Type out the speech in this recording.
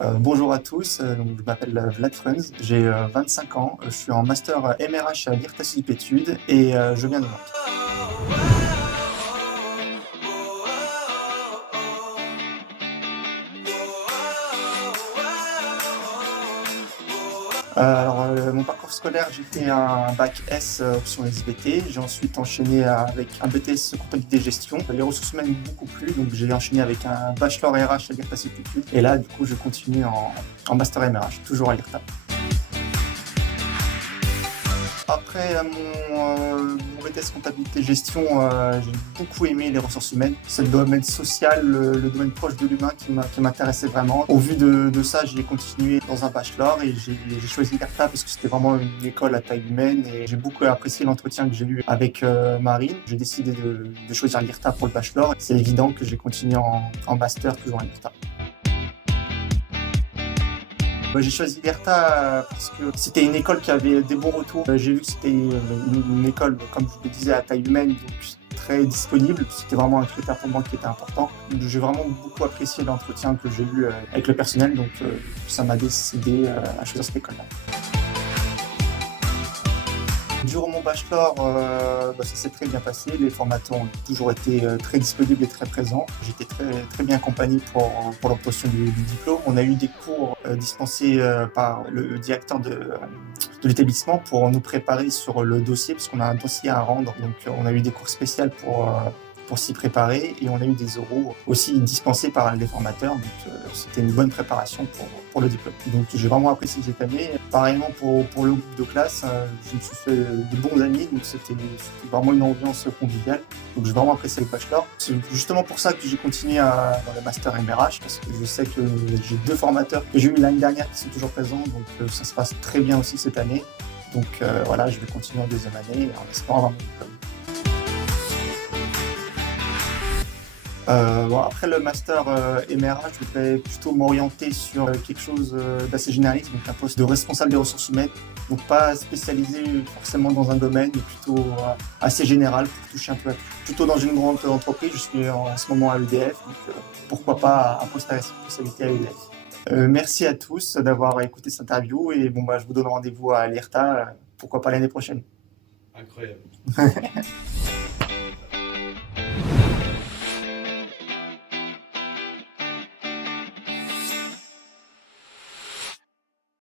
Bonjour à tous, donc je m'appelle Vlad Frunz, j'ai 25 ans, je suis en master MRH à l'IRTA Études et je viens de Nantes. Mon parcours scolaire, j'ai fait un bac S option SVT. J'ai ensuite enchaîné avec un BTS comptabilité et gestion. Les ressources humaines m'ont beaucoup plu, donc j'ai enchaîné avec un bachelor RH à l'IRTA Études. Et là, du coup, je continue en master MRH, toujours à l'IRTA. Après mon BTS comptabilité gestion, j'ai beaucoup aimé les ressources humaines. C'est le domaine social, le domaine proche de l'humain qui m'intéressait vraiment. Au vu de ça, j'ai continué dans un bachelor et j'ai choisi l'IRTA parce que c'était vraiment une école à taille humaine et j'ai beaucoup apprécié l'entretien que j'ai eu avec Marine. J'ai décidé de choisir l'IRTA pour le bachelor. C'est évident que j'ai continué en master toujours à l'IRTA. J'ai choisi l'IRTA parce que c'était une école qui avait des bons retours. J'ai vu que c'était une école, comme je le disais, à taille humaine, donc très disponible. C'était vraiment un critère pour moi qui était important. J'ai vraiment beaucoup apprécié l'entretien que j'ai eu avec le personnel, donc ça m'a décidé à choisir cette école-là. Durant mon bachelor, ça s'est très bien passé. Les formateurs ont toujours été très disponibles et très présents. J'étais très bien accompagné pour l'obtention du diplôme. On a eu des cours dispensés par le directeur de l'établissement pour nous préparer sur le dossier, parce qu'on a un dossier à rendre. Donc on a eu des cours spéciaux pour s'y préparer et on a eu des oraux aussi dispensés par les formateurs. Donc c'était une bonne préparation pour le diplôme. Donc j'ai vraiment apprécié cette année. Pareillement pour le groupe de classe, je me suis fait de bons amis, donc c'était vraiment une ambiance conviviale. Donc j'ai vraiment apprécié le bachelor. C'est justement pour ça que j'ai continué dans le master MRH, parce que je sais que j'ai deux formateurs que j'ai eu l'année dernière qui sont toujours présents, donc ça se passe très bien aussi cette année. Donc voilà, je vais continuer en deuxième année en espérant avoir mon diplôme. Après le master MRH, je voudrais plutôt m'orienter sur quelque chose d'assez généraliste, donc un poste de responsable des ressources humaines. Donc pas spécialisé forcément dans un domaine, mais plutôt assez général pour toucher un peu à tout. Plutôt dans une grande entreprise, je suis en ce moment à EDF, donc pourquoi pas un poste à responsabilité à EDF. Merci à tous d'avoir écouté cette interview et bon, je vous donne rendez-vous à l'IRTA, pourquoi pas l'année prochaine. Incroyable.